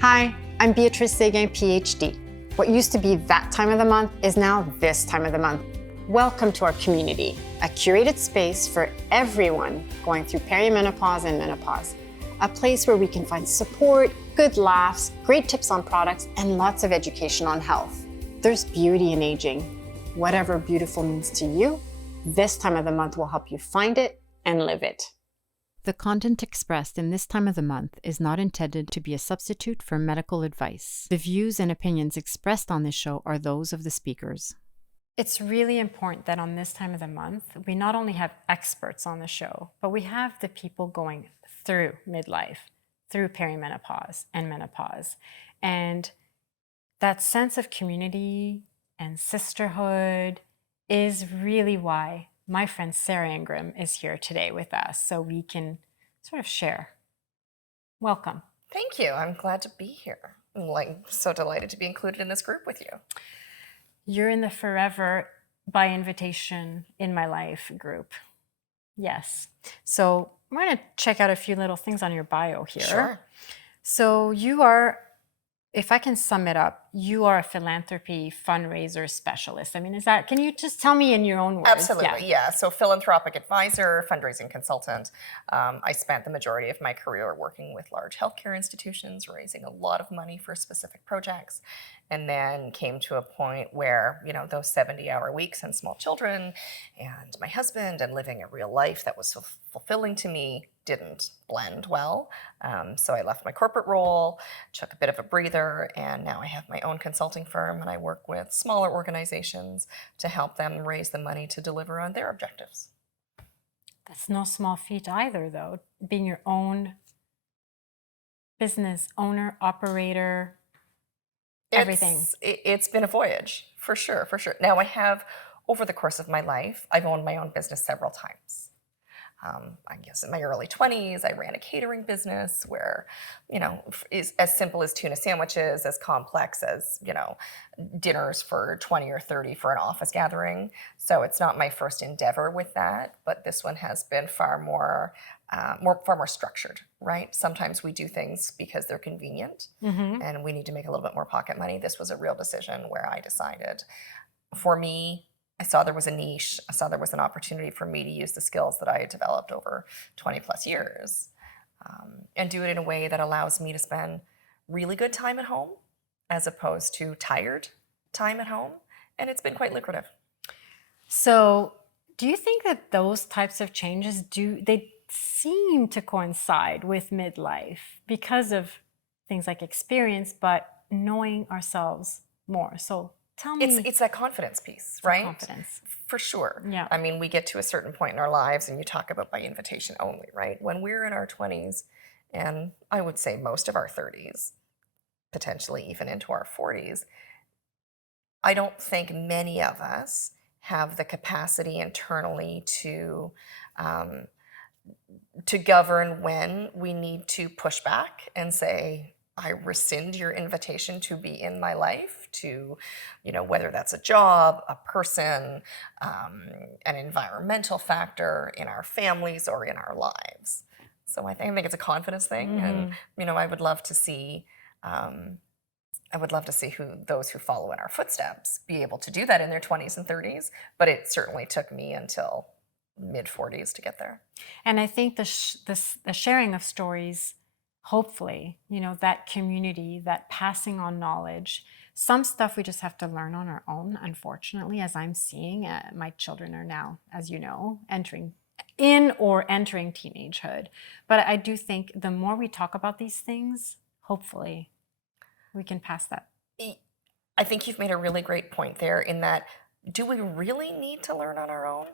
Hi, I'm Beatrice, PhD. What used to be that time of the month is now this time of the month. Welcome to our community, a curated space for everyone going through perimenopause and menopause. A place where we can find support, good laughs, great tips on products, and lots of education on health. There's beauty in aging. Whatever beautiful means to you, this time of the month will help you find it and live it. The content expressed in this time of the month is not intended to be a substitute for medical advice. The views and opinions expressed on this show are those of the speakers. It's really important that on this time of the month, we not only have experts on the show, but we have the people going through midlife, through perimenopause and menopause. And that sense of community and sisterhood is really why my friend Sarah Ingram is here today with us, so we can sort of share. Welcome. Thank you. I'm glad to be here. I'm so delighted to be included in this group with you. You're in the Forever by Invitation in My Life group. Yes. So I'm going to check out a few little things on your bio here. Sure. So you are, if I can sum it up, you are a philanthropy fundraiser specialist. I mean, is that, can you just tell me in your own words? Absolutely, yeah. So philanthropic advisor, fundraising consultant. I spent the majority of my career working with large healthcare institutions, raising a lot of money for specific projects, and then came to a point where, you know, those 70-hour weeks and small children and my husband and living a real life that was so fulfilling to me didn't blend well. So I left my corporate role, took a bit of a breather, and now I have my own consulting firm, and I work with smaller organizations to help them raise the money to deliver on their objectives. That's no small feat either, though, being your own business owner, operator, everything. It's been a voyage, for sure, for sure. Now I have, over the course of my life, I've owned my own business several times. I guess in my early 20s, I ran a catering business where, you know, is as simple as tuna sandwiches, as complex as, you know, dinners for 20 or 30 for an office gathering. So it's not my first endeavor with that, but this one has been far more structured, right? Sometimes we do things because they're convenient and we need to make a little bit more pocket money. This was a real decision where I decided, for me, I saw there was a niche. I saw there was an opportunity for me to use the skills that I had developed over 20 plus years and do it in a way that allows me to spend really good time at home as opposed to tired time at home. And it's been quite lucrative. So do you think that those types of changes, they seem to coincide with midlife because of things like experience, but knowing ourselves more? So tell me. It's that confidence piece, right? Confidence. For sure. Yeah. I mean, we get to a certain point in our lives, and you talk about by invitation only, right? When we're in our 20s, and I would say most of our 30s, potentially even into our 40s, I don't think many of us have the capacity internally to govern when we need to push back and say, I rescind your invitation to be in my life, to, you know, whether that's a job, a person, an environmental factor in our families or in our lives. So I think it's a confidence thing, and you know, I would love to see those who follow in our footsteps be able to do that in their 20s and 30s. But it certainly took me until mid-40s to get there. And I think the sharing of stories, hopefully, you know, that community, that passing on knowledge, some stuff we just have to learn on our own, unfortunately, as I'm seeing. My children are now, as you know, entering teenagehood. But I do think the more we talk about these things, hopefully, we can pass that. I think you've made a really great point there in that, do we really need to learn on our own?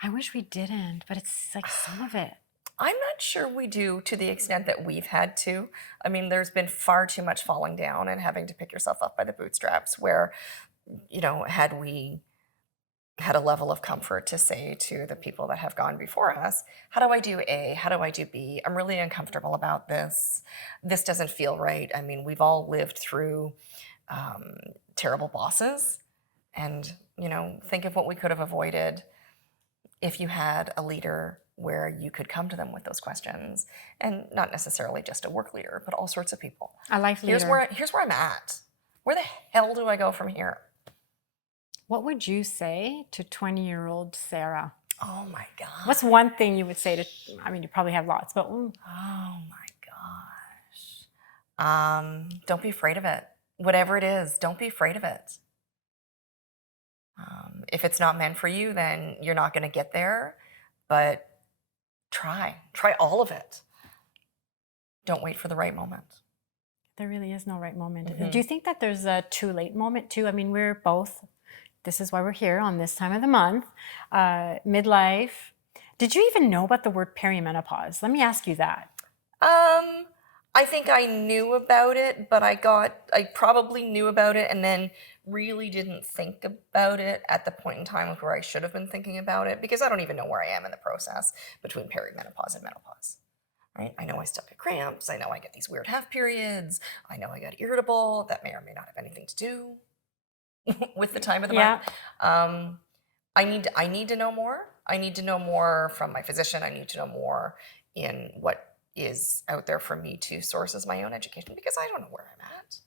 I wish we didn't, but it's like some of it. I'm not sure we do to the extent that we've had to. I mean, there's been far too much falling down and having to pick yourself up by the bootstraps where, you know, had we had a level of comfort to say to the people that have gone before us, how do I do A? How do I do B? I'm really uncomfortable about this. This doesn't feel right. I mean, we've all lived through terrible bosses, and, you know, think of what we could have avoided if you had a leader where you could come to them with those questions, and not necessarily just a work leader, but all sorts of people. A life leader. Here's where I'm at. Where the hell do I go from here? What would you say to 20-year-old Sarah? Oh my God. What's one thing you would say to, I mean, you probably have lots, but Oh my gosh. Don't be afraid of it. Whatever it is, don't be afraid of it. If it's not meant for you, then you're not going to get there, but try all of it. Don't wait for the right moment. there really is no right moment. Mhm. Do you think that there's a too late moment too? I mean, we're both, this is why we're here on this time of the month, midlife. Did you even know about the word perimenopause? Let me ask you that. I think I knew about it, but I probably knew about it and then really didn't think about it at the point in time where I should have been thinking about it, because I don't even know where I am in the process between perimenopause and menopause. Right? I know I still get cramps. I know I get these weird half periods. I know I got irritable. That may or may not have anything to do with the time of the month. I need to know more. I need to know more from my physician. I need to know more in what is out there for me to source as my own education, because I don't know where I'm at.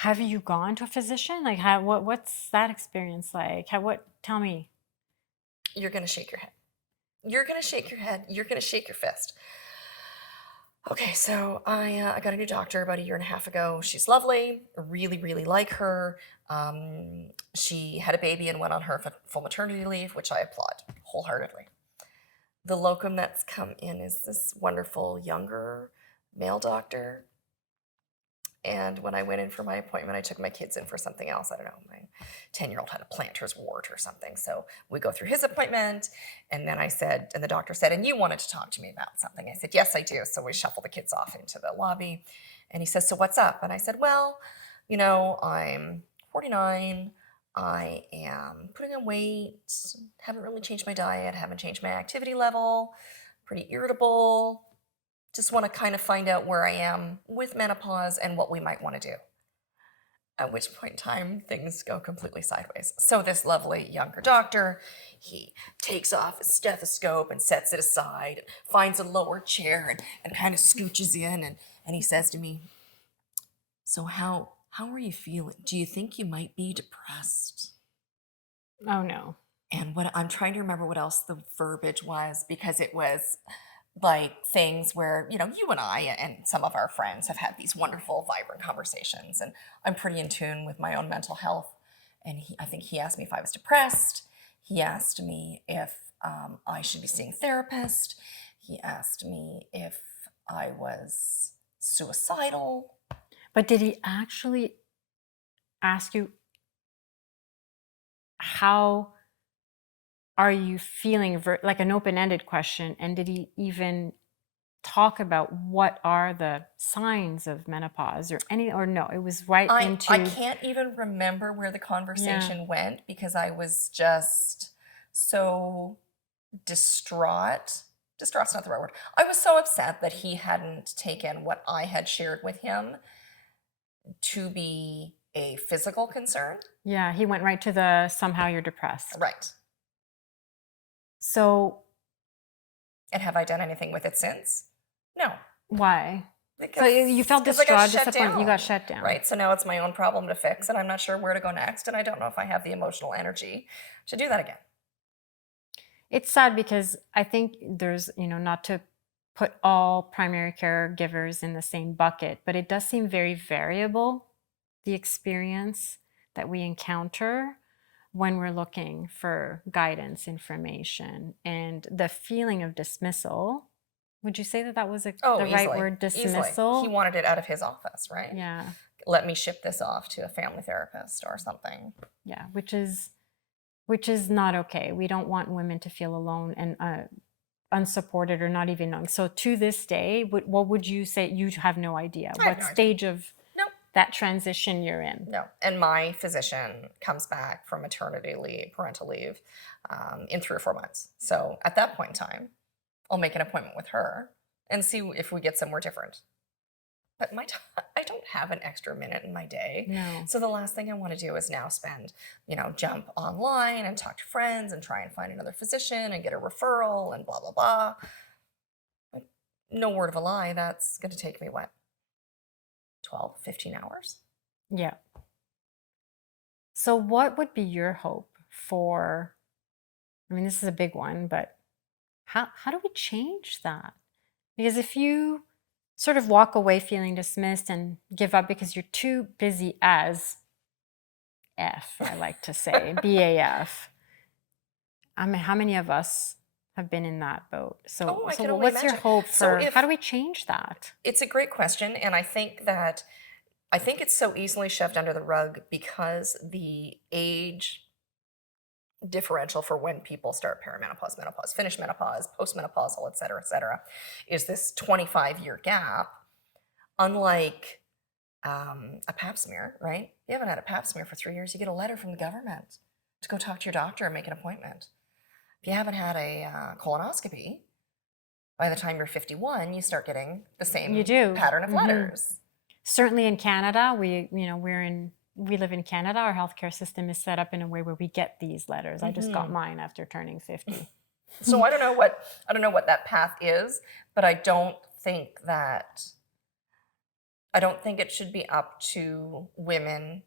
Have you gone to a physician? Like, what's that experience like? Tell me. You're going to shake your head. You're going to shake your head. You're going to shake your fist. Okay, so I got a new doctor about 1.5 years ago. She's lovely. Really, really like her. She had a baby and went on her full maternity leave, which I applaud wholeheartedly. The locum that's come in is this wonderful younger male doctor. And when I went in for my appointment, I took my kids in for something else. I don't know, my 10-year-old had a plantar's wart or something. So we go through his appointment, and then and the doctor said, and you wanted to talk to me about something. I said, yes, I do. So we shuffle the kids off into the lobby. And he says, so what's up? And I said, well, I'm 49. I am putting on weight, haven't really changed my diet, haven't changed my activity level, pretty irritable. Just want to kind of find out where I am with menopause and what we might want to do. At which point in time, things go completely sideways. So this lovely younger doctor, he takes off his stethoscope and sets it aside, finds a lower chair and kind of scooches in, and he says to me, so how are you feeling? Do you think you might be depressed? Oh, no. And what I'm trying to remember what else the verbiage was, because it was like things where, you and I and some of our friends have had these wonderful, vibrant conversations, and I'm pretty in tune with my own mental health. And I think he asked me if I was depressed. He asked me if I should be seeing a therapist. He asked me if I was suicidal. But did he actually ask you, how are you feeling, like an open-ended question? And did he even talk about what are the signs of menopause or no? It was right into... I can't even remember where the conversation went, because I was just so distraught. Distraught's not the right word. I was so upset that he hadn't taken what I had shared with him to be a physical concern. Yeah, he went right to the somehow you're depressed. Right. So... And have I done anything with it since? No. Why? Because, so you felt distraught, disappointed, you got shut down. Right, so now it's my own problem to fix, and I'm not sure where to go next, and I don't know if I have the emotional energy to do that again. It's sad, because I think there's, not to put all primary caregivers in the same bucket, but it does seem very variable, the experience that we encounter when we're looking for guidance, information, and the feeling of dismissal. Would you say that was the right word, dismissal? Easily. He wanted it out of his office, right? Yeah. Let me ship this off to a family therapist or something. Yeah, which is not okay. We don't want women to feel alone and unsupported or not even knowing. So to this day, what would you say? You have no idea what stage of that transition you're in? No. And my physician comes back from maternity leave, parental leave, in 3 or 4 months. So at that point in time, I'll make an appointment with her and see if we get somewhere different. but I don't have an extra minute in my day. No. So the last thing I want to do is now spend, jump online and talk to friends and try and find another physician and get a referral and blah, blah, blah. Like, no word of a lie, that's going to take me, what, 12, 15 hours? Yeah. So what would be your hope for, I mean, this is a big one, but how do we change that? Because if you sort of walk away feeling dismissed and give up because you're too busy as F, I like to say, BAF. I mean, how many of us have been in that boat? So, I so can only what's your imagine. hope So for, how do we change that? It's a great question, and I think it's so easily shoved under the rug because the age differential for when people start perimenopause, menopause, finish menopause, postmenopausal, et cetera, is this 25-year gap. Unlike a pap smear, right? You haven't had a pap smear for 3 years, you get a letter from the government to go talk to your doctor and make an appointment. If you haven't had a colonoscopy, by the time you're 51, you start getting the same pattern of letters. Certainly in Canada, we live in Canada. Our healthcare system is set up in a way where we get these letters. I just got mine after turning 50. So I don't know what that path is, but I don't think it should be up to women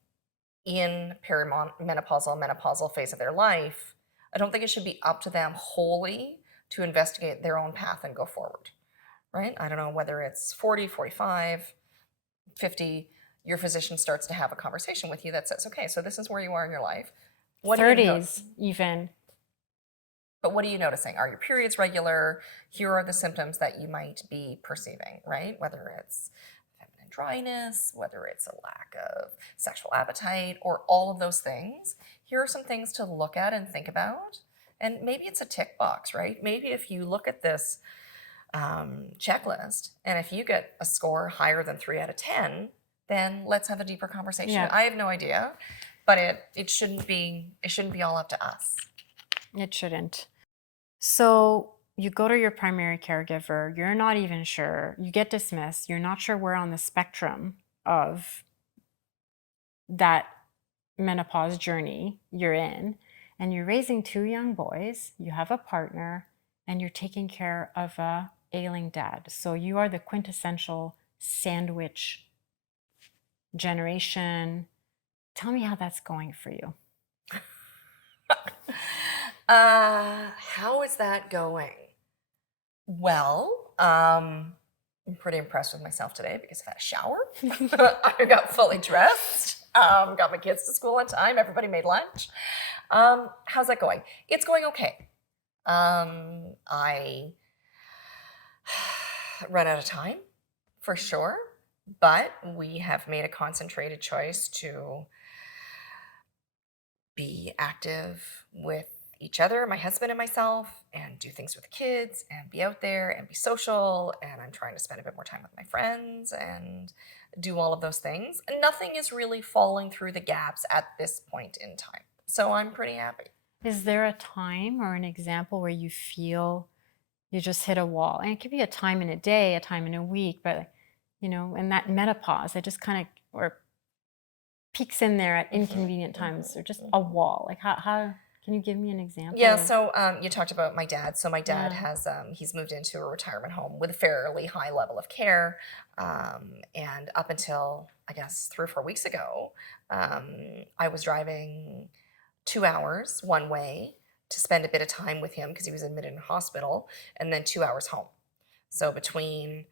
in perimenopausal, menopausal phase of their life. I don't think it should be up to them wholly to investigate their own path and go forward, right? I don't know whether it's 40, 45, 50, your physician starts to have a conversation with you that says, okay, so this is where you are in your life. 30s even. But what are you noticing? Are your periods regular? Here are the symptoms that you might be perceiving, right? Whether it's feminine dryness, whether it's a lack of sexual appetite, or all of those things. Here are some things to look at and think about. And maybe it's a tick box, right? Maybe if you look at this checklist, and if you get a score higher than 3 out of 10, then let's have a deeper conversation. Yeah. I have no idea, but it shouldn't be all up to us. It shouldn't. So you go to your primary caregiver, you're not even sure, you get dismissed, you're not sure where on the spectrum of that menopause journey you're in, and you're raising 2 young boys, you have a partner, and you're taking care of a ailing dad. So you are the quintessential sandwich generation. Tell me how that's going for you. How is that going? Well, I'm pretty impressed with myself today because I've had a shower. I got fully dressed, got my kids to school on time, everybody made lunch. How's that going? It's going okay. I run out of time, for sure, but we have made a concentrated choice to be active with each other, my husband and myself, and do things with the kids and be out there and be social. And I'm trying to spend a bit more time with my friends and do all of those things. And nothing is really falling through the gaps at this point in time. So I'm pretty happy. Is there a time or an example where you feel you just hit a wall? And it could be a time in a day, a time in a week, but in that menopause, it just kind of, or peaks in there at inconvenient times, or just a wall. Like how can you give me an example? Yeah, so you talked about my dad. So my dad has, he's moved into a retirement home with a fairly high level of care. And up until, I guess, 3 or 4 weeks ago, I was driving 2 hours one way to spend a bit of time with him because he was admitted in hospital, and then 2 hours home. So between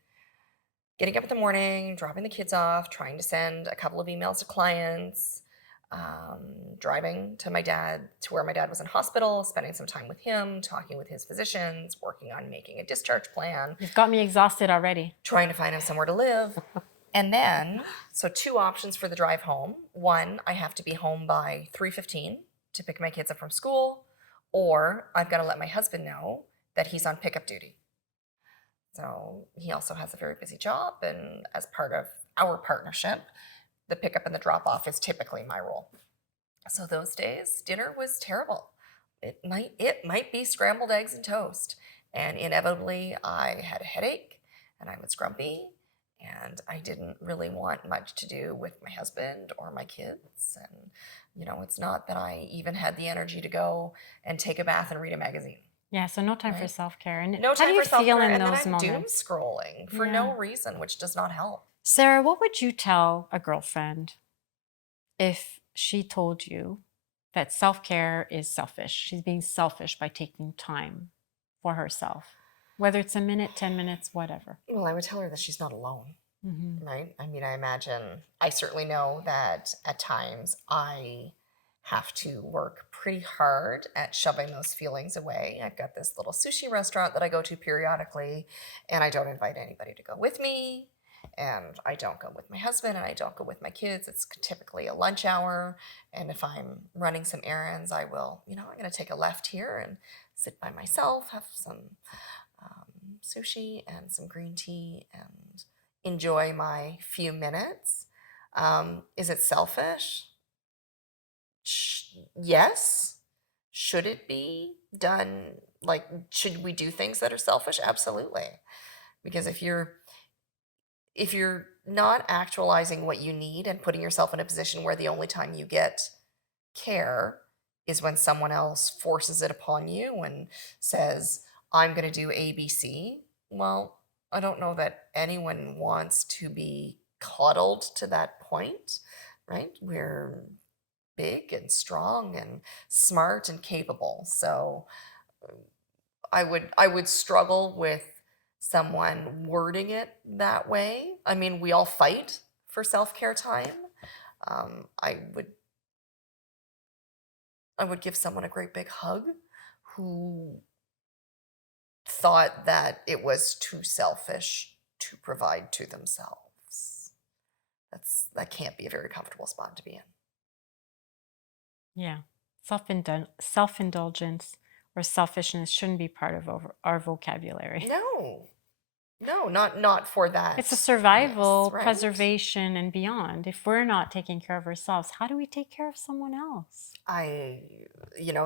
getting up in the morning, dropping the kids off, trying to send a couple of emails to clients, driving to where my dad was in hospital, spending some time with him, talking with his physicians, working on making a discharge plan. You've got me exhausted already. Trying to find him somewhere to live. And then, so 2 options for the drive home. 1, I have to be home by 3:15 to pick my kids up from school, or I've got to let my husband know that he's on pickup duty. So he also has a very busy job, and as part of our partnership, the pickup and the drop off is typically my role. So those days, dinner was terrible. It might be scrambled eggs and toast, and inevitably I had a headache, and I was grumpy, And I didn't really want much to do with my husband or my kids. And, it's not that I even had the energy to go and take a bath and read a magazine. Yeah, so no time for Right? self-care. And No how do time you for feel self-care. in And then those I'm doom moments? scrolling for Yeah. no reason, which does not help. Sarah, what would you tell a girlfriend if she told you that self-care is selfish? She's being selfish by taking time for herself, whether it's a minute, 10 minutes, whatever. Well, I would tell her that she's not alone. Mm-hmm. Right? I mean, I certainly know that at times I have to work pretty hard at shoving those feelings away. I've got this little sushi restaurant that I go to periodically, and I don't invite anybody to go with me. And I don't go with my husband, and I don't go with my kids. It's typically a lunch hour. And if I'm running some errands, I will, I'm going to take a left here and sit by myself, have some sushi and some green tea, and enjoy my few minutes. Is it selfish? Yes. Should it be done? Like, should we do things that are selfish? Absolutely. Because if you're not actualizing what you need and putting yourself in a position where the only time you get care is when someone else forces it upon you and says, I'm going to do ABC. Well, I don't know that anyone wants to be coddled to that point, right? We're big and strong and smart and capable. So I would struggle with someone wording it that way. I mean, we all fight for self-care time. I would give someone a great big hug who thought that it was too selfish to provide to themselves. That can't be a very comfortable spot to be in. Yeah. Self-indulgence or selfishness shouldn't be part of our vocabulary. No, not for that. It's a survival, Yes, right? preservation, and beyond. If we're not taking care of ourselves, how do we take care of someone else?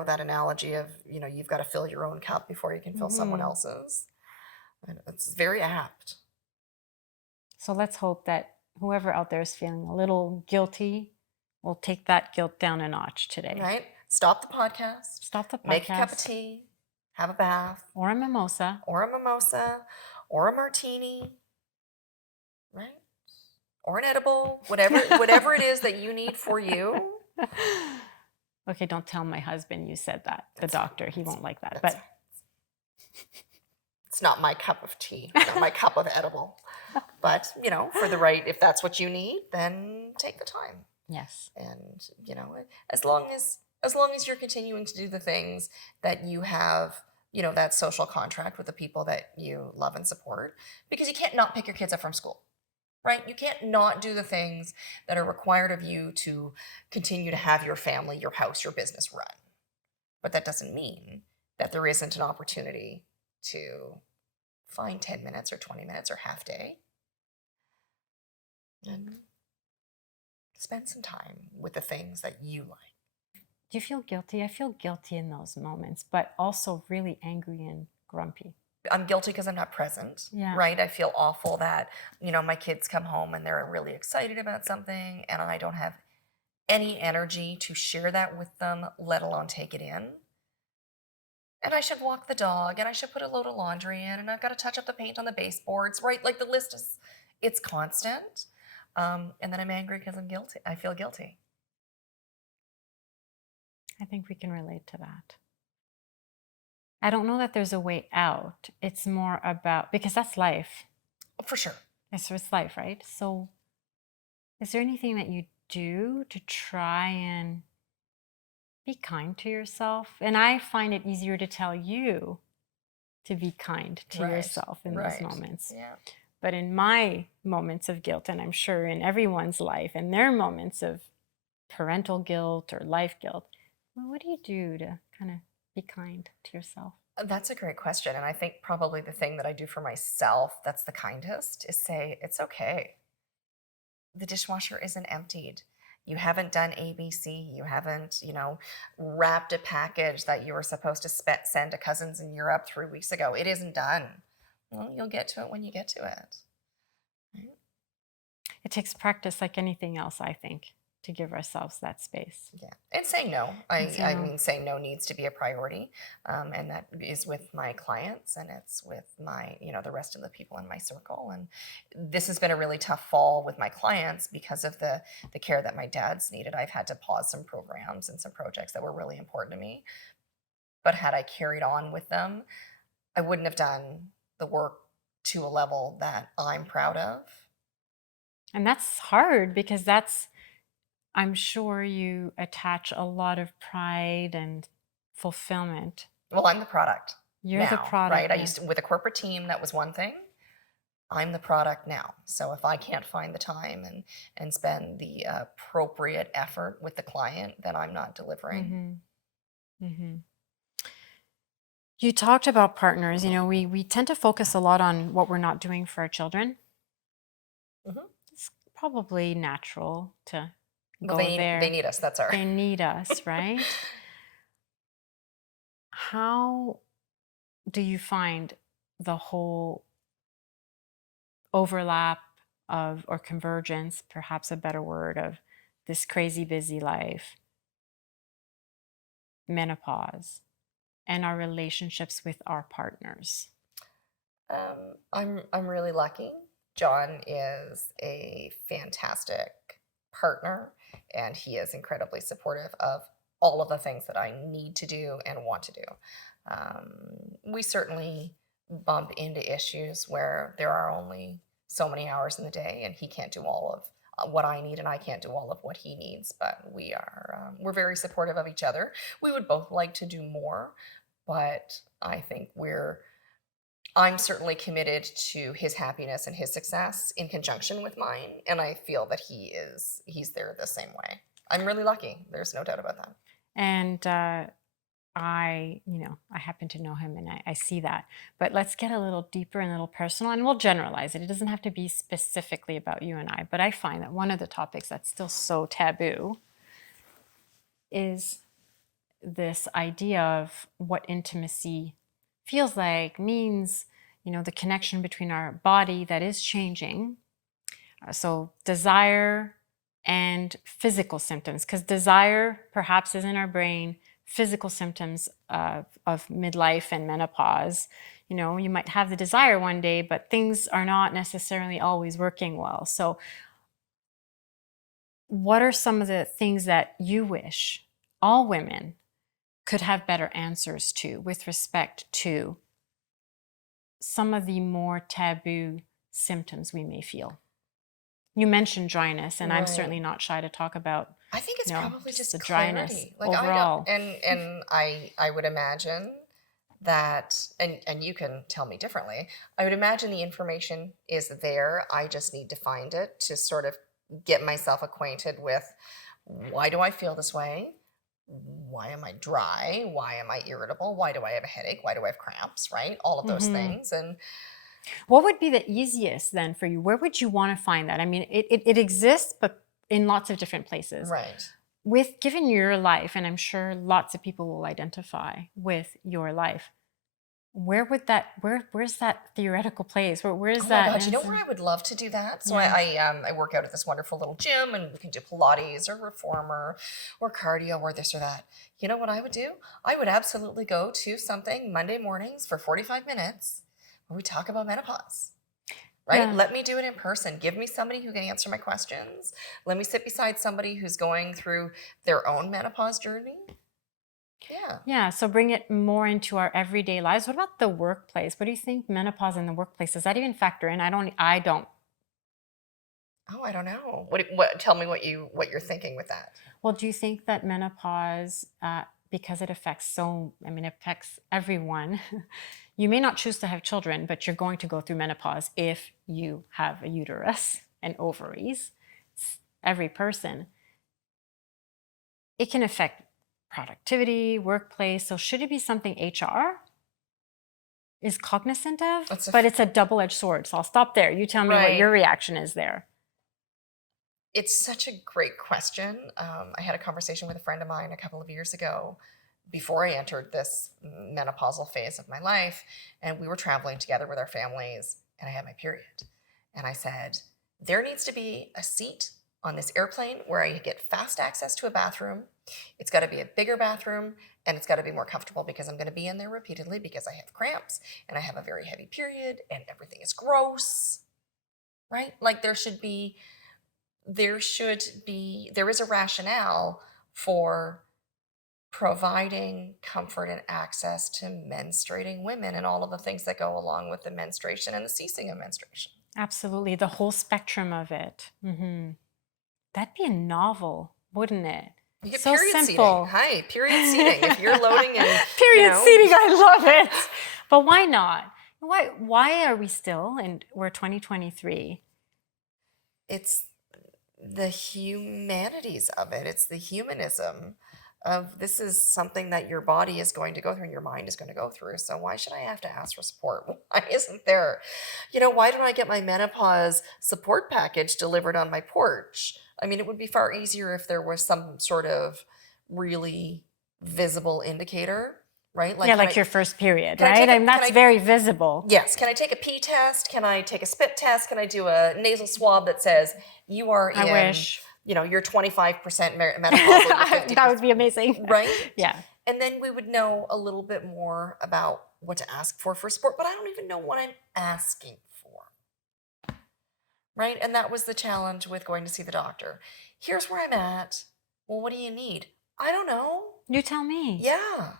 That analogy of, you've got to fill your own cup before you can fill someone else's. And it's very apt. So let's hope that whoever out there is feeling a little guilty will take that guilt down a notch today. Right? Stop the podcast. Stop the podcast. Make a cup of tea. Have a bath. Or a mimosa. Or a mimosa. Or a martini. Right? Or an edible. Whatever it is that you need for you. Okay, don't tell my husband you said that. The doctor, he won't like that. But it's not my cup of tea, not my cup of edible. But, if that's what you need, then take the time. Yes. And, as long as you're continuing to do the things that you have, that social contract with the people that you love and support, because you can't not pick your kids up from school. Right? You can't not do the things that are required of you to continue to have your family, your house, your business run. But that doesn't mean that there isn't an opportunity to find 10 minutes or 20 minutes or half day and spend some time with the things that you like. Do you feel guilty? I feel guilty in those moments, but also really angry and grumpy. I'm guilty because I'm not present, right? I feel awful that, my kids come home and they're really excited about something and I don't have any energy to share that with them, let alone take it in. And I should walk the dog and I should put a load of laundry in and I've got to touch up the paint on the baseboards, right? Like the list it's constant. And then I'm angry because I'm guilty. I feel guilty. I think we can relate to that. I don't know that there's a way out. It's more about, because that's life. For sure. It's life, right? So is there anything that you do to try and be kind to yourself? And I find it easier to tell you to be kind to yourself in those moments. Yeah. But in my moments of guilt, and I'm sure in everyone's life, and their moments of parental guilt or life guilt, well, what do you do to kind of be kind to yourself? That's a great question. And I think probably the thing that I do for myself that's the kindest is say, it's okay. The dishwasher isn't emptied. You haven't done ABC. You haven't, wrapped a package that you were supposed to send to cousins in Europe 3 weeks ago. It isn't done. Well, you'll get to it when you get to it. Right? It takes practice like anything else, I think, to give ourselves that space. Yeah, and saying no. And say I no. mean, saying no needs to be a priority, and that is with my clients, and it's with my, the rest of the people in my circle. And this has been a really tough fall with my clients because of the care that my dad's needed. I've had to pause some programs and some projects that were really important to me. But had I carried on with them, I wouldn't have done the work to a level that I'm proud of. And that's hard because I'm sure you attach a lot of pride and fulfillment. Well, I'm the product You're the now, right? product. I used to, with a corporate team, that was one thing. I'm the product now. So if I can't find the time and spend the appropriate effort with the client, then I'm not delivering. Mm-hmm. Mm-hmm. You talked about partners. We tend to focus a lot on what we're not doing for our children. Mhm. It's probably natural to Well, go there. they need us. That's our. They need us, right? How do you find the whole overlap or convergence, perhaps a better word, of this crazy busy life, menopause, and our relationships with our partners? I'm really lucky. John is a fantastic partner, and he is incredibly supportive of all of the things that I need to do and want to do. We certainly bump into issues where there are only so many hours in the day, and he can't do all of what I need, and I can't do all of what he needs. But we're very supportive of each other. We would both like to do more, but I think I'm certainly committed to his happiness and his success in conjunction with mine, and I feel that he's there the same way. I'm really lucky. There's no doubt about that. And I happen to know him, and I see that. But let's get a little deeper and a little personal, and we'll generalize it. It doesn't have to be specifically about you and I, but I find that one of the topics that's still so taboo is this idea of what intimacy feels like, means, the connection between our body that is changing. So desire and physical symptoms, because desire perhaps is in our brain, physical symptoms of midlife and menopause. You might have the desire one day, but things are not necessarily always working well. So what are some of the things that you wish all women could have better answers to with respect to some of the more taboo symptoms we may feel? You mentioned dryness, and I'm certainly not shy to talk about. I think it's probably just the clarity. dryness Like overall. I would imagine that, and you can tell me differently. I would imagine the information is there. I just need to find it to sort of get myself acquainted with, why do I feel this way? Why am I dry? Why am I irritable? Why do I have a headache? Why do I have cramps? Right? All of those things. And what would be the easiest then for you? Where would you want to find that? I mean, it exists, but in lots of different places. right. Given your life, and I'm sure lots of people will identify with your life, where's that theoretical place? Where's Oh that? my God, you know where I would love to do that? So I work out at this wonderful little gym, and we can do Pilates or reformer or cardio or this or that. You know what I would do? I would absolutely go to something Monday mornings for 45 minutes where we talk about menopause. Right? Yeah. Let me do it in person. Give me somebody who can answer my questions. Let me sit beside somebody who's going through their own menopause journey. Yeah. Yeah, so bring it more into our everyday lives. What about the workplace? What do you think menopause in the workplace, does that even factor in? I don't. Oh, I don't know. What tell me what you're thinking with that. Well, do you think that menopause, because it affects everyone, you may not choose to have children, but you're going to go through menopause if you have a uterus and ovaries. It's every person. It can affect productivity, workplace. So should it be something HR is cognizant of? But it's a double-edged sword. So I'll stop there. You tell me what your reaction is there. It's such a great question. I had a conversation with a friend of mine a couple of years ago before I entered this menopausal phase of my life, and we were traveling together with our families, and I had my period. And I said, There needs to be a seat on this airplane where I get fast access to a bathroom. It's got to be a bigger bathroom, and it's got to be more comfortable because I'm going to be in there repeatedly because I have cramps and I have a very heavy period and everything is gross, right? Like there is a rationale for providing comfort and access to menstruating women and all of the things that go along with the menstruation and the ceasing of menstruation. Absolutely. The whole spectrum of it. That'd be a novel, wouldn't it? You get So period simple. seating. Hi, period seating. If you're loading and Period seating, I love it. But why not? Why are we still, and we're 2023? It's the humanities of it. It's the humanism of this is something that your body is going to go through and your mind is going to go through. So why should I have to ask for support? Why isn't there? Why don't I get my menopause support package delivered on my porch? I mean, it would be far easier if there was some sort of really visible indicator, right? Like your first period, right? That's very visible. Yes. Can I take a pee test? Can I take a spit test? Can I do a nasal swab that says you are in, you're 25% menopausal? That would be amazing. Right? Yeah. And then we would know a little bit more about what to ask for support, but I don't even know what I'm asking for. Right? And that was the challenge with going to see the doctor. Here's where I'm at. Well, what do you need? I don't know. You tell me. Yeah.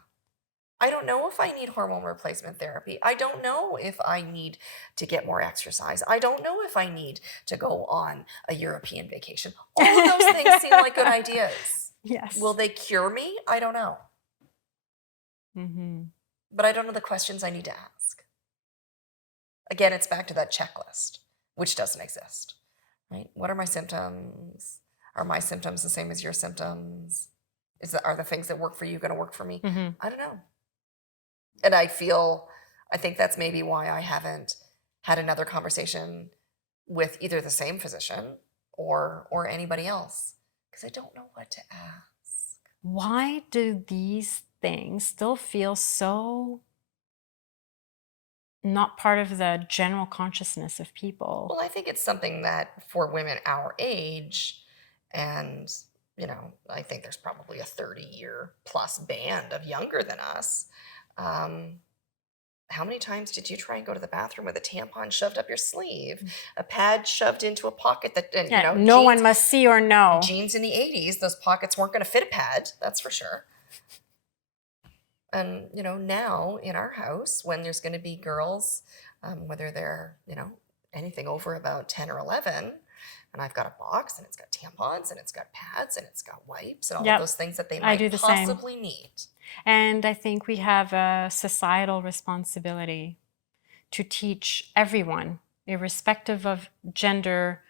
I don't know if I need hormone replacement therapy. I don't know if I need to get more exercise. I don't know if I need to go on a European vacation. All of those things seem like good ideas. Yes. Will they cure me? I don't know. But I don't know the questions I need to ask. Again, it's back to that checklist, which doesn't exist, right? What are my symptoms? Are my symptoms the same as your symptoms? Are the things that work for you going to work for me? I don't know. And I think that's maybe why I haven't had another conversation with either the same physician or anybody else, because I don't know what to ask. Why do these things still feel so not part of the general consciousness of people? Well, I think it's something that for women our age, and I think there's probably a 30-year plus band of younger than us. How many times did you try and go to the bathroom with a tampon shoved up your sleeve, a pad shoved into a pocket that, no one must see or know? Jeans in the 80s, those pockets weren't going to fit a pad, that's for sure. And, now in our house, when there's going to be girls, whether they're, anything over about 10 or 11, and I've got a box and it's got tampons and it's got pads and it's got wipes and all of those things that they might possibly need. And I think we have a societal responsibility to teach everyone, irrespective of gender,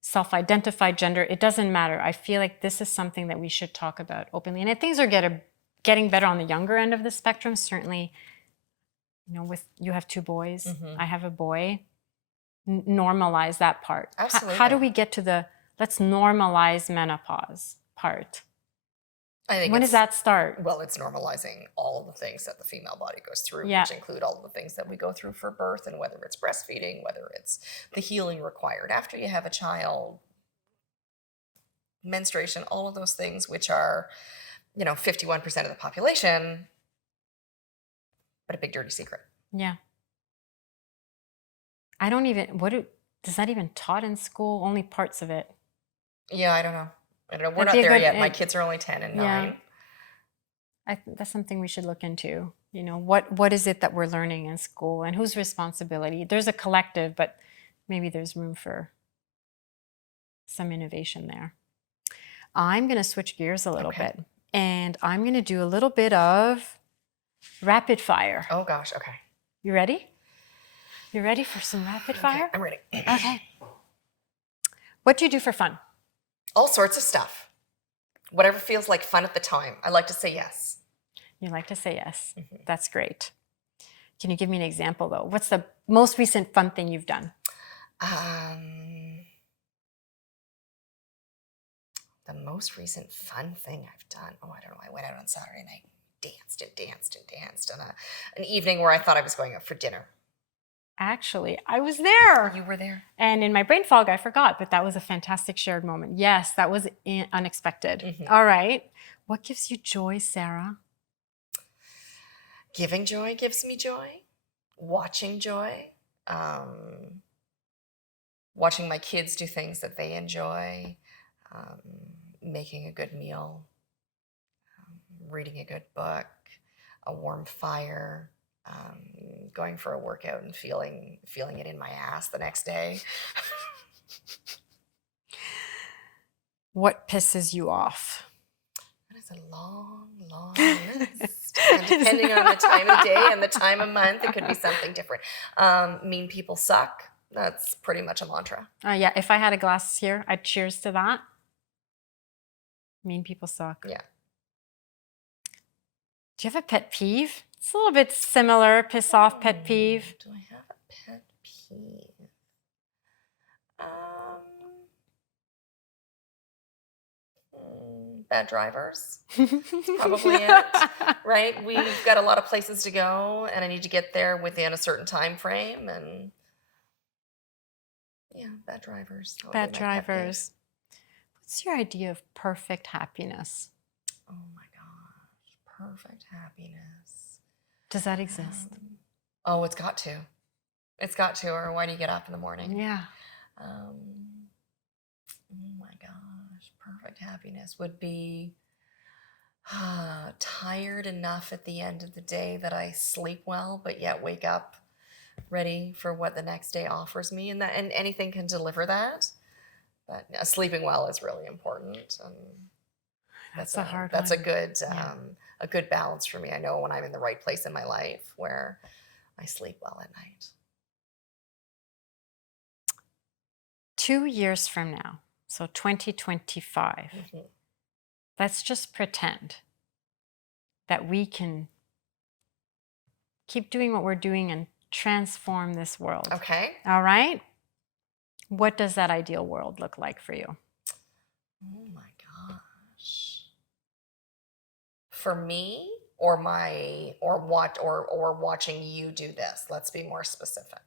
self-identified gender, it doesn't matter. I feel like this is something that we should talk about openly. And things are getting better on the younger end of the spectrum. Certainly, you have two boys, I have a boy. Normalize that part. Absolutely. How do we get to let's normalize menopause part? When does that start? Well, it's normalizing all of the things that the female body goes through, which include all of the things that we go through for birth, and whether it's breastfeeding, whether it's the healing required after you have a child, menstruation, all of those things, which are, 51% of the population, but a big dirty secret. Yeah. Does that even taught in school? Only parts of it. Yeah, I don't know. We're not there yet. My kids are only 10 and 9. I think that's something we should look into. What is it that we're learning in school and whose responsibility? There's a collective, but maybe there's room for some innovation there. I'm going to switch gears a little bit, and I'm going to do a little bit of rapid fire. Oh gosh, okay. You ready? You ready for some rapid fire? I'm ready. Okay. What do you do for fun? All sorts of stuff. Whatever feels like fun at the time. I like to say yes. You like to say yes. That's great. Can you give me an example, though? What's the most recent fun thing you've done? The most recent fun thing I've done. Oh, I don't know. I went out on Saturday night, danced on an evening where I thought I was going out for dinner. Actually, I was there. You were there. And in my brain fog, I forgot, but that was a fantastic shared moment. Yes, that was unexpected. Mm-hmm. All right. What gives you joy, Sarah? Giving joy gives me joy. Watching joy. Um, Watching my kids do things that they enjoy. Making a good meal. Reading a good book. A warm fire. Going for a workout and feeling it in my ass the next day. What pisses you off? That is a long, long list. And depending on the time of day and the time of month, it could be something different. Mean people suck. That's pretty much a mantra. Yeah, if I had a glass here, I'd cheers to that. Mean people suck. Yeah. Do you have a pet peeve? It's a little bit similar, piss off, pet peeve. Do I have a pet peeve? Bad drivers. That's probably it, right? We've got a lot of places to go, and I need to get there within a certain time frame, and yeah, bad drivers. Bad drivers. What's your idea of perfect happiness? Oh my gosh, perfect happiness. Does that exist? Oh, it's got to. It's got to, or why do you get up in the morning? Yeah. Oh my gosh, perfect happiness would be tired enough at the end of the day that I sleep well, but yet wake up ready for what the next day offers me, and anything can deliver that. But sleeping well is really important. That's a hard That's one. a good balance for me. I know when I'm in the right place in my life where I sleep well at night. 2 years from now, so 2025, Mm-hmm. let's just pretend that we can keep doing what we're doing and transform this world. Okay. All right? What does that ideal world look like for you? Oh my gosh. For me, or watching you do this. Let's be more specific.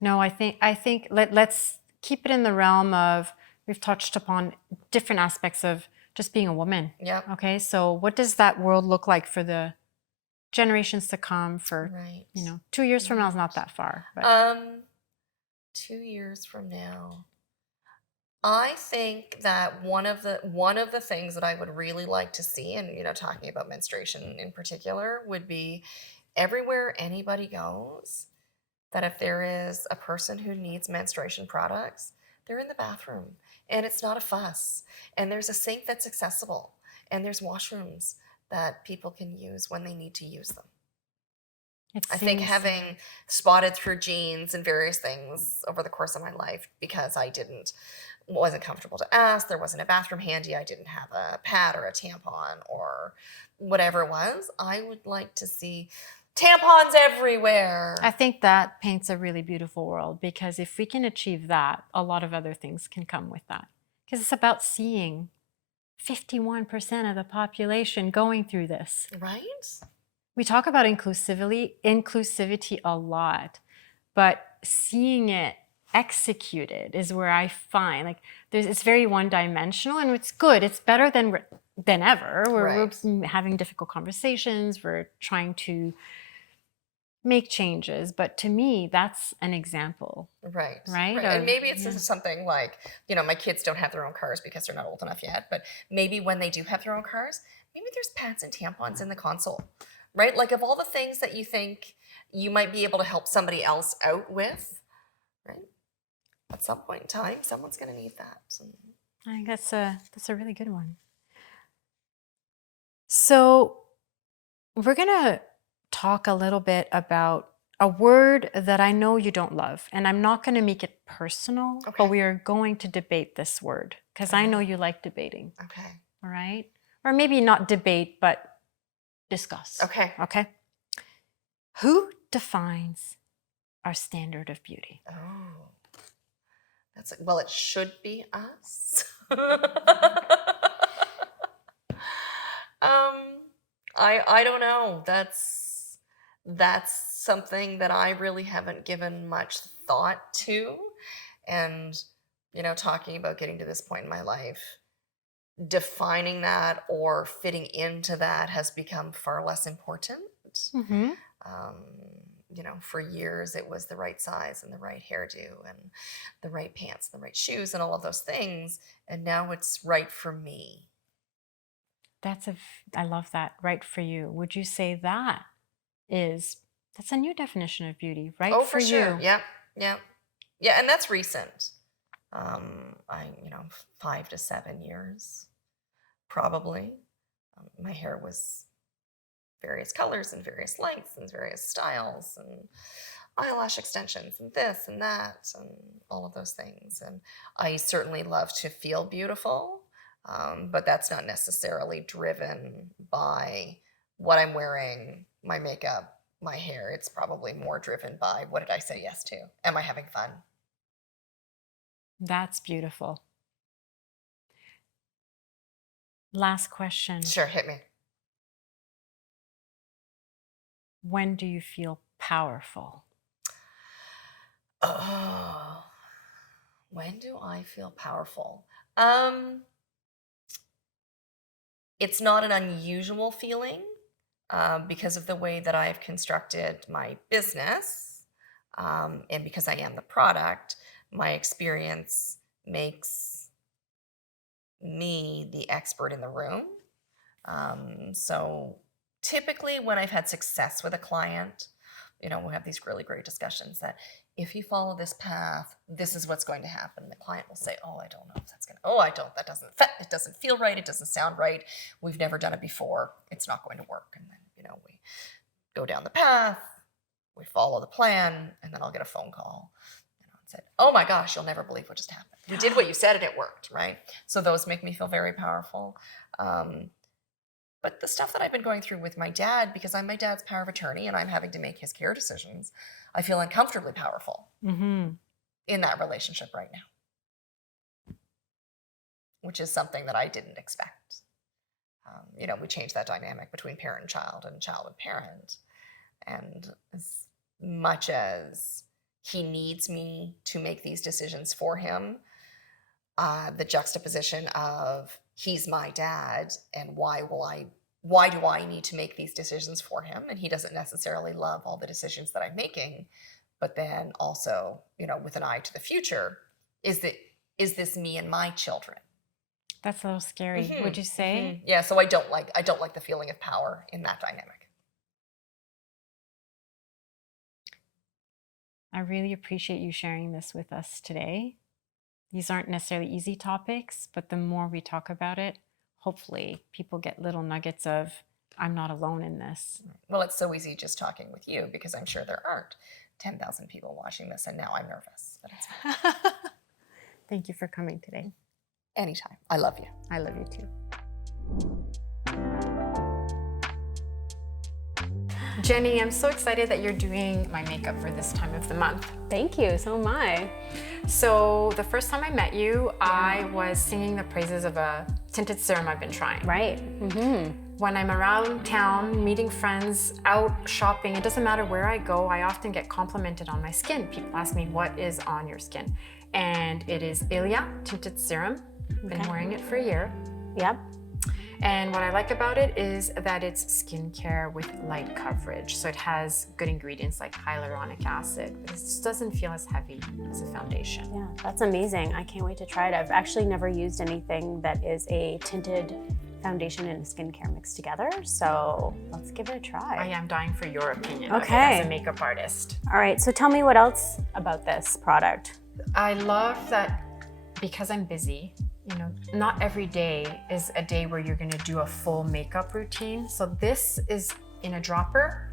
No, I think let's keep it in the realm of, we've touched upon different aspects of just being a woman. Yeah. Okay, so what does that world look like for the generations to come? For Right. 2 years from now is not that far. But 2 years from now, I think that one of the things that I would really like to see, and talking about menstruation in particular, would be everywhere anybody goes, that if there is a person who needs menstruation products, they're in the bathroom, and it's not a fuss, and there's a sink that's accessible, and there's washrooms that people can use when they need to use them. I think having spotted through jeans and various things over the course of my life, because I wasn't comfortable to ask, there wasn't a bathroom handy, I didn't have a pad or a tampon or whatever it was, I would like to see tampons everywhere. I think that paints a really beautiful world, because if we can achieve that, a lot of other things can come with that. Because it's about seeing 51% of the population going through this. Right? We talk about inclusivity a lot, but seeing it executed is where I find it's very one-dimensional, and it's good. It's better than ever. We're having difficult conversations. We're trying to make changes, but to me, that's an example. Right. Right? And maybe it's just something like, my kids don't have their own cars because they're not old enough yet, but maybe when they do have their own cars, maybe there's pads and tampons in the console, right? Like, of all the things that you think you might be able to help somebody else out with, right? At some point in time, someone's going to need that. I think that's a really good one. So we're going to talk a little bit about a word that I know you don't love, and I'm not going to make it personal, but we are going to debate this word, because I know you like debating. Okay. All right? Or maybe not debate, but discuss. Okay. Okay? Who defines our standard of beauty? Oh. Well, it should be us. I don't know. that's something that I really haven't given much thought to. And, talking about getting to this point in my life, defining that or fitting into that has become far less important. Mm-hmm. For years it was the right size and the right hairdo and the right pants and the right shoes and all of those things. And now it's right for me. I love that. Right for you. Would you say that's a new definition of beauty, right? Oh, for for sure. you. Yep. Yep. Yeah. And that's recent. 5 to 7 years, probably. My hair was various colors and various lengths and various styles and eyelash extensions and this and that and all of those things. And I certainly love to feel beautiful, but that's not necessarily driven by what I'm wearing, my makeup, my hair. It's probably more driven by, what did I say yes to? Am I having fun? That's beautiful. Last question. Sure, hit me. When do you feel powerful? Oh, when do I feel powerful? It's not an unusual feeling because of the way that I've constructed my business, and because I am the product. My experience makes me the expert in the room. So typically when I've had success with a client, we have these really great discussions that if you follow this path, this is what's going to happen. The client will say, oh, I don't know if that's going to, that doesn't fit. It doesn't feel right. It doesn't sound right. We've never done it before. It's not going to work. And then, we go down the path, we follow the plan, and then I'll get a phone call. And said, oh my gosh, you'll never believe what just happened. We did what you said and it worked, right? So those make me feel very powerful. But the stuff that I've been going through with my dad, because I'm my dad's power of attorney and I'm having to make his care decisions, I feel uncomfortably powerful in that relationship right now, which is something that I didn't expect. We changed that dynamic between parent and child and parent. And as much as he needs me to make these decisions for him, the juxtaposition of he's my dad and why do I need to make these decisions for him? And he doesn't necessarily love all the decisions that I'm making, but then also, with an eye to the future, is this me and my children? That's a little scary, would you say? Yeah, so I don't like the feeling of power in that dynamic. I really appreciate you sharing this with us today. These aren't necessarily easy topics, but the more we talk about it, hopefully people get little nuggets of, I'm not alone in this. Well, it's so easy just talking with you because I'm sure there aren't 10,000 people watching this, and now I'm nervous. But it's fine. Thank you for coming today. Anytime. I love you. I love you too. Jenny, I'm so excited that you're doing my makeup for this time of the month. Thank you, so am I. So the first time I met you, I was singing the praises of a tinted serum I've been trying. Right. When I'm around town, meeting friends, out shopping, it doesn't matter where I go, I often get complimented on my skin. People ask me, what is on your skin? And it is Ilia tinted serum. Been wearing it for a year. Yep. And what I like about it is that it's skincare with light coverage. So it has good ingredients like hyaluronic acid, but it just doesn't feel as heavy as a foundation. Yeah, that's amazing. I can't wait to try it. I've actually never used anything that is a tinted foundation and skincare mixed together. So let's give it a try. I am dying for your opinion of it Okay. as a makeup artist. All right, so tell me what else about this product. I love that because I'm busy, not every day is a day where you're gonna do a full makeup routine. So this is in a dropper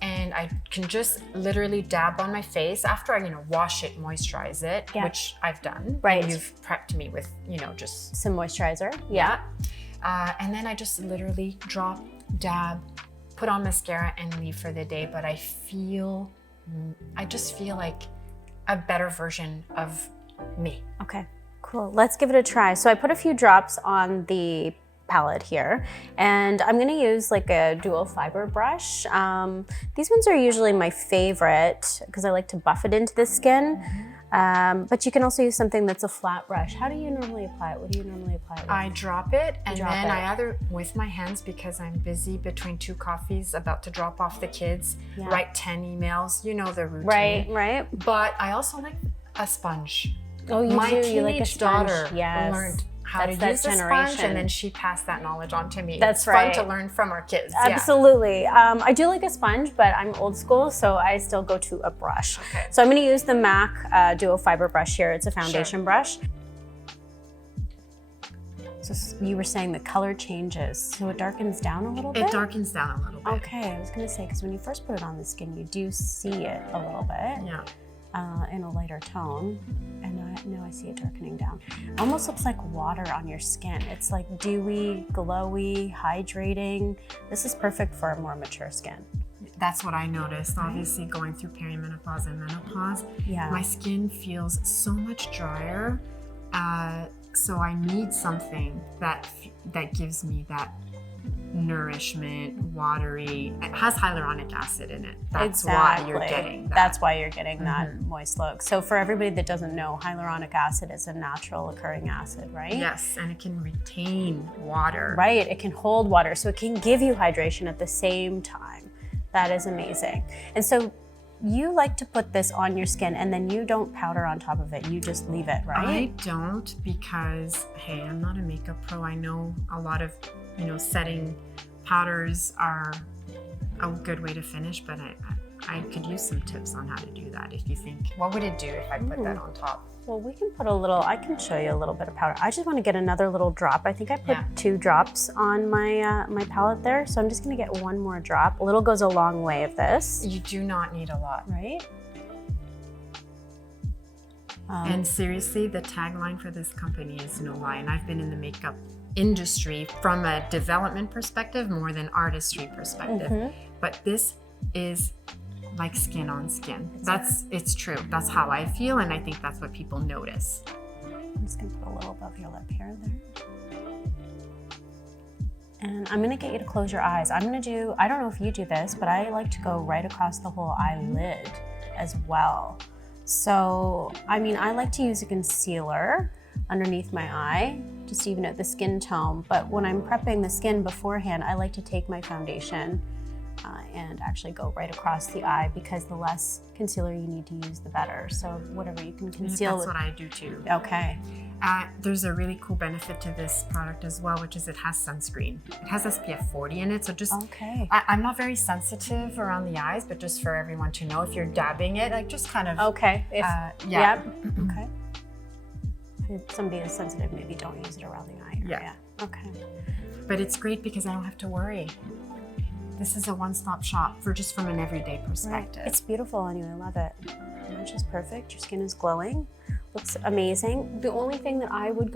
and I can just literally dab on my face after I, wash it, moisturize it, which I've done. Right. And you've prepped me with, just Some moisturizer. yeah. And then I just literally drop, dab, put on mascara and leave for the day. But I just feel like a better version of me. Okay, cool. Let's give it a try. So I put a few drops on the palette here. And I'm gonna use like a dual fiber brush. These ones are usually my favorite because I like to buff it into the skin. But you can also use something that's a flat brush. How do you normally apply it? What do you normally apply it with? I drop it and then I either with my hands because I'm busy between 2 coffees about to drop off the kids, write 10 emails, you know the routine. Right. But I also like a sponge. Oh, you my do? teenage You like a sponge? daughter Yes. learned how That's to that use a sponge, generation. and then she passed that knowledge on to me. That's it's right. fun to learn from our kids. Absolutely. I do like a sponge, but I'm old school, so I still go to a brush. Okay. So I'm going to use the MAC Duo Fiber brush here. It's a foundation brush. So you were saying the color changes, so it darkens down a little bit? It darkens down a little bit. Okay, I was going to say, because when you first put it on the skin, you do see it a little bit. Yeah. In a lighter tone, and now I see it darkening down. It almost looks like water on your skin. It's like dewy, glowy, hydrating. This is perfect for a more mature skin. That's what I noticed. Obviously, going through perimenopause and menopause, my skin feels so much drier. So I need something that gives me that nourishment, watery. It has hyaluronic acid in it. That's why you're getting that. That's why you're getting that moist look. So for everybody that doesn't know, hyaluronic acid is a natural occurring acid, right? Yes, and it can retain water. Right, it can hold water, so it can give you hydration at the same time. That is amazing. And so you like to put this on your skin and then you don't powder on top of it, you just leave it, right? I don't because, hey, I'm not a makeup pro. I know a lot of setting powders are a good way to finish, but I could use some tips on how to do that if you think. What would it do if I put that on top? Well, we can put I can show you a little bit of powder. I just want to get another little drop. I think I put 2 drops on my my palette there, so I'm just gonna get 1 more drop. A little goes a long way of this. You do not need a lot. Right? And seriously, the tagline for this company is no lie, and I've been in the makeup industry from a development perspective more than artistry perspective. But this is like skin on skin. It's true. That's how I feel, and I think that's what people notice. I'm just gonna put a little above your lip here and there. And I'm gonna get you to close your eyes. I don't know if you do this, but I like to go right across the whole eyelid as well. So, I mean, I like to use a concealer underneath my eye, just to even out the skin tone. But when I'm prepping the skin beforehand, I like to take my foundation and actually go right across the eye, because the less concealer you need to use, the better. So whatever you can conceal. That's what I do too. Okay. There's a really cool benefit to this product as well, which is it has sunscreen. It has SPF 40 in it, so just, I'm not very sensitive around the eyes, but just for everyone to know, if you're dabbing it, like just kind of. Okay. Yeah. Okay. If somebody is sensitive, maybe don't use it around the eye area. Yeah. Okay. But it's great because I don't have to worry. This is a one-stop shop from an everyday perspective. Right. It's beautiful anyway, I love it. The match is perfect, your skin is glowing, looks amazing. The only thing that I would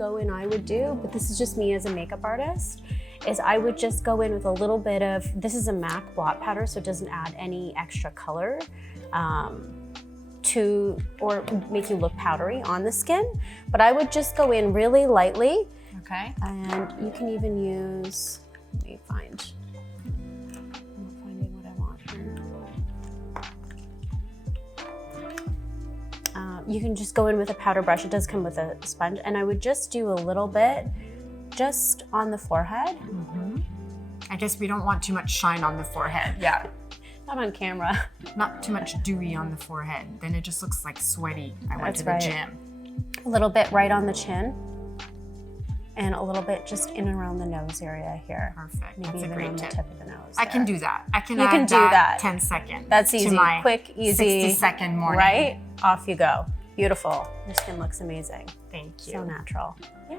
do, but this is just me as a makeup artist, is I would just go in with a little bit of, this is a MAC blot powder, so it doesn't add any extra color or make you look powdery on the skin. But I would just go in really lightly. Okay. And you can even use, let me find. You can just go in with a powder brush. It does come with a sponge. And I would just do a little bit just on the forehead. I guess we don't want too much shine on the forehead. Yeah. Not on camera. Not too much dewy on the forehead. Then it just looks like sweaty. I went to the gym. A little bit right on the chin. And a little bit just in and around the nose area here. Perfect. Maybe That's even a great on tip. the tip of the nose. I can do that. I can You can do that. 10 seconds. That's easy. To my quick, easy. 60-second morning. Right? Off you go. Beautiful. Your skin looks amazing. Thank you. So natural. Yeah.